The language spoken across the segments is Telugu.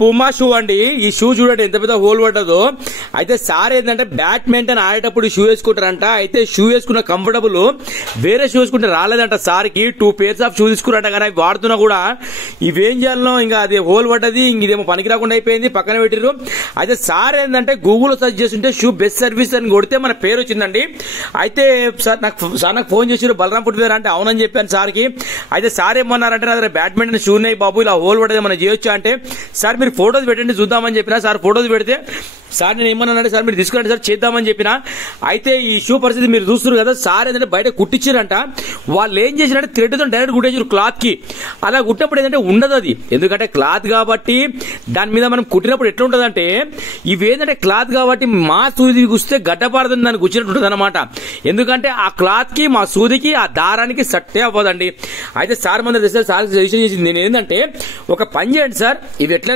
పూమా షూ అండి. ఈ షూ చూడండి ఎంత పెద్ద హోల్ పడ్డదో. అయితే సార్ ఏంటంటే బ్యాడ్మింటన్ ఆడేటప్పుడు షూ వేసుకుంటారంట. అయితే షూ వేసుకున్న కంఫర్టబుల్ వేరే షూ వేసుకుంటే రాలేదంట. సార్కి 2 pairs ఆఫ్ షూ తీసుకున్నారంట. కానీ అవి వాడుతున్నా కూడా ఇవేం చేయాలనో ఇంకా అది హోల్ పడ్డది. ఇదేమో పనికి రాకుండా అయిపోయింది, పక్కన పెట్టిర్రు. అయితే సార్ ఏంటంటే గూగుల్లో సర్చ్ చేస్తుంటే షూ బెస్ట్ సర్వీస్ అని కొడితే మన పేరు వచ్చిందండి. అయితే సార్ నాకు ఫోన్ చేసారు, బలరాం ఫుట్వేర్ అంటే అవునని చెప్పాను సార్కి. అయితే సార్ ఏమన్నారంటే నా దగ్గర బ్యాడ్మింటన్ షూ ఉన్నాయి బాబు, ఇలా హోల్ పడ్డది మనం చేయొచ్చా అంటే, సార్ మీరు ఫోటోస్ పెట్టండి చూద్దామని చెప్పిన. సార్ ఫోటోస్ పెడితే సార్ నేను ఏమన్నానంటే సార్ మీరు తీసుకురండి సార్ చేద్దామని చెప్పిన. అయితే ఈ షూ పరిస్థితి మీరు చూస్తున్నారు కదా. సార్ ఏంటంటే బయట కుట్టించారంట. వాళ్ళు ఏం చేసినట్టే థ్రెడ్ తో డైరెక్ట్ కుట్టేసారు క్లాత్ కి. అలా కుట్టినప్పుడు ఏంటంటే ఉండదు అది, ఎందుకంటే క్లాత్ కాబట్టి దాని మీద మనం కుట్టినప్పుడు ఎట్లా ఉంటుంది అంటే, ఇవేంటంటే క్లాత్ కాబట్టి మా సూది గుస్తే గడ్డపారుతుంది, దానికి గుచ్చినట్టు ఉంటుంది అనమాట. ఎందుకంటే ఆ క్లాత్ కి మా సూదికి ఆ దారానికి సట్టే అవ్వదండి. అయితే సార్ మన దగ్గర సార్ సజెషన్ చేసింది నేను ఏంటంటే, ఒక పని చేయండి సార్, ఇవి ఎట్లా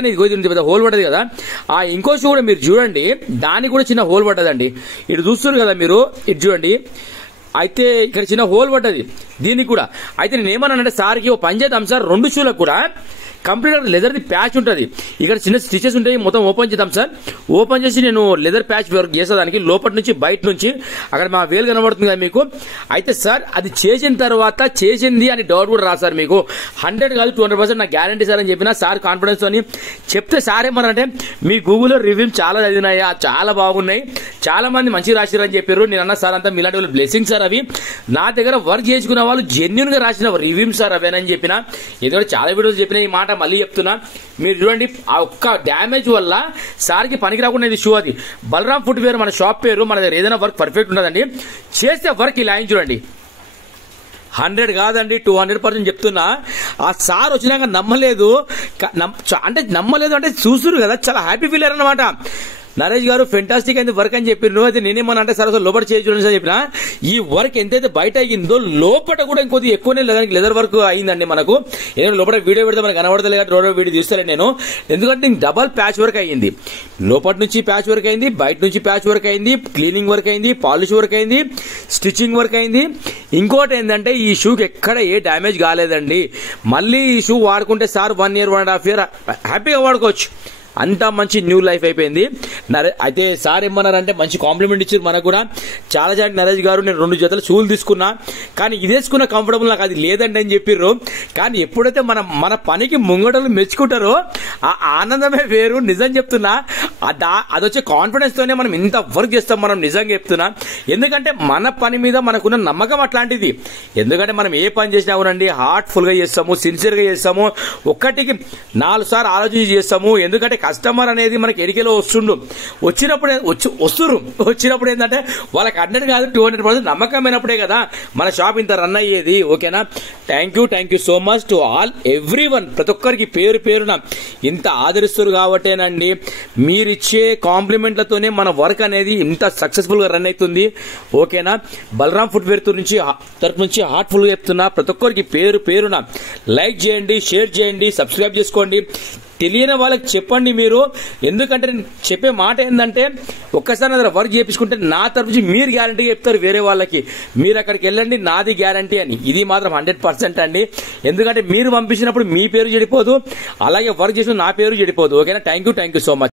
హోల్ పడ్డది కదా, ఆ ఇంకో షూ కూడా మీరు చూడండి, దానికి కూడా చిన్న హోల్ పడ్డదండి. ఇటు చూస్తున్నారు కదా మీరు, ఇటు చూడండి. అయితే ఇక్కడ చిన్న హోల్ పడ్డది దీనికి కూడా. అయితే నేను ఏమన్నానంటే సార్కి ఓ పని చేద్దాం సార్, 2 షూలకు కూడా కంప్లీట్ లెదర్ది ప్యాచ్ ఉంటుంది, ఇక్కడ చిన్న స్టిచెస్ ఉంటాయి, మొత్తం ఓపెన్ చేద్దాం సార్. ఓపెన్ చేసి నేను లెదర్ ప్యాచ్ వర్క్ చేసేదానికి లోపటి నుంచి బయట నుంచి అక్కడ మా వేలు కనబడుతుంది కదా మీకు. అయితే సార్ అది చేసిన తర్వాత చేసింది అని డౌట్ కూడా రా సార్ మీకు, 100 కాదు 200% నా గ్యారంటీ సార్ అని చెప్పిన. సార్ కాన్ఫిడెన్స్ తోని చెప్తే సార్ ఏమన్నారంటే, మీ గూగుల్లో రివ్యూ చాలా చదివినాయా, చాలా బాగున్నాయి, చాలా మంది మంచిగా రాసిరు అని చెప్పారు. నేను అన్న సార్ అంతా మీలాంటి వాళ్ళు బ్లెస్సింగ్ సార్, అవి నా దగ్గర వర్క్ చేసుకున్న వాళ్ళు జెన్యున్ గా రాసిన రివ్యూ సార్ అవేనని చెప్పిన. ఏదో చాలా వీడియోస్ చెప్పిన ఈ మాట మళ్ళీ చెప్తున్నా. మీరు చూడండి, ఆ ఒక్క డ్యామేజ్ వల్ల సార్కి పనికి రాకుండా ఇది షూ. అది బలరాం ఫుట్వేర్ మన షాప్ పేరు. మన దగ్గర ఏదైనా వర్క్ పర్ఫెక్ట్ ఉంటుందండి, చేస్తే వర్క్ ఇలా చూడండి. 100 కాదండి 200% చెప్తున్నా. ఆ సార్ వచ్చినాక నమ్మలేదు అంటే చూస్తున్నారు కదా, చాలా హ్యాపీ ఫీల్ అయ్యారు అనమాట. నరేష్ గారు ఫెంటాస్టిక్ అయింది వర్క్ అని చెప్పారు. అయితే నేనేమన్నా అంటే సార్ అసలు లోపల చేసి చూడండి సార్ చెప్పిన. ఈ వర్క్ ఎంతైతే బయట అయ్యిందో లోపల కూడా ఇంకొద్ది ఎక్కువనే లెదర్ వర్క్ అయిందండి మనకు. ఏదైనా లోపల వీడియో పెడితే మనకు కనబడతలే కదా, రోడ్ వీడియో తీస్తాను నేను. ఎందుకంటే డబల్ ప్యాచ్ వర్క్ అయ్యింది, లోపల నుంచి ప్యాచ్ వర్క్ అయింది, బయట నుంచి ప్యాచ్ వర్క్ అయింది, క్లీనింగ్ వర్క్ అయింది, పాలిష్ వర్క్ అయింది, స్టిచ్చింగ్ వర్క్ అయింది. ఇంకోటి ఏంటంటే ఈ షూకి ఎక్కడ ఏ డ్యామేజ్ కాలేదండి. మళ్ళీ ఈ షూ వాడుకుంటే సార్ 1 year 1.5 year హ్యాపీగా వాడుకోవచ్చు. అంతా మంచి న్యూ లైఫ్ అయిపోయింది. అయితే సార్ ఏమన్నారంటే మంచి కాంప్లిమెంట్ ఇచ్చారు మనకు కూడా. చాలా నరేష్ గారు నేను 2 జతలు షూలు తీసుకున్నా, కానీ ఇది వేసుకున్న కంఫర్టబుల్ నాకు అది లేదండి అని చెప్పిర్రు. కానీ ఎప్పుడైతే మన పనికి ముంగటలు మెచ్చుకుంటారో ఆ ఆనందమే వేరు. నిజం చెప్తున్నా, అదొచ్చే కాన్ఫిడెన్స్ తోనే మనం ఇంత వర్క్ చేస్తాం. మనం నిజంగా చెప్తున్నా, ఎందుకంటే మన పని మీద మనకున్న నమ్మకం అట్లాంటిది. ఎందుకంటే మనం ఏ పని చేసినా కూడా హార్ట్ఫుల్ గా చేస్తాము, సిన్సియర్ గా చేస్తాము, ఒక్కటికి 4 సార్లు ఆలోచించి చేస్తాము. ఎందుకంటే కస్టమర్ అనేది మనకి ఎరికెలో వచ్చినప్పుడు ఏంటంటే వాళ్ళకి 100 కాదు 200% నమ్మకమైనప్పుడే కదా మన షాప్ ఇంత రన్ అయ్యేది. ఓకేనా, thank you so much to all everyone. ప్రతి ఒక్కరికి పేరు పేరున ఇంత ఆదరిస్తారు కాబట్టేనండి, మీరిచ్చే కాంప్లిమెంట్లతోనే మన వర్క్ అనేది ఇంత సక్సెస్ఫుల్ గా రన్ అవుతుంది. ఓకేనా, బలరాం ఫుట్వేర్ తరపు నుంచి హార్ట్ఫుల్ గా చెప్తున్నా. ప్రతి ఒక్కరికి పేరు పేరున లైక్ చేయండి, షేర్ చేయండి, సబ్స్క్రైబ్ చేసుకోండి. తెలియని వాళ్ళకి చెప్పండి మీరు. ఎందుకంటే నేను చెప్పే మాట ఏంటంటే, ఒక్కసారి నా దగ్గర వర్క్ చేయించుకుంటే నా తరఫు నుంచి మీరు గ్యారంటీ చెప్తారు వేరే వాళ్ళకి, మీరు అక్కడికి వెళ్ళండి నాది గ్యారంటీ అని. ఇది మాత్రం 100% అండి. ఎందుకంటే మీరు పంపించినప్పుడు మీ పేరు చెడిపోదు, అలాగే వర్క్ చేసిన నా పేరు చెడిపోదు. ఓకేనా, థ్యాంక్ యూ సో మచ్.